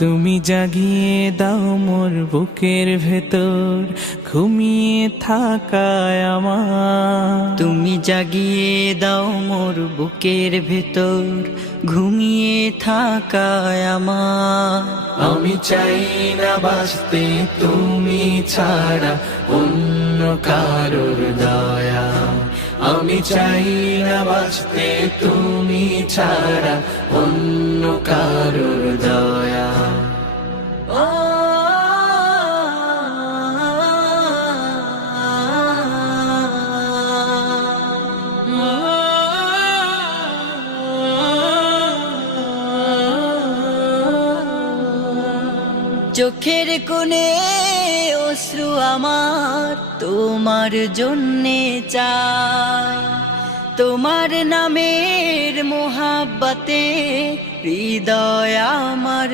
তুমি জাগিয়ে দাও মোর বুকের ভেতর ঘুমিয়ে থাকায় আমার। তুমি জাগিয়ে দাও মোর বুকের ভেতর ঘুমিয়ে থাকায় আমার। আমি চাই না বাঁচতে তুমি ছাড়া অন্য কারোর দয়া। আমি চাই না বাঁচতে তুমি ছাড়া অন্য কারোর দয়া। চোখের কোণে অশ্রু আমার তোমার জন্যে চাই, তোমার নামের মোহাব্বতে হৃদয় আমার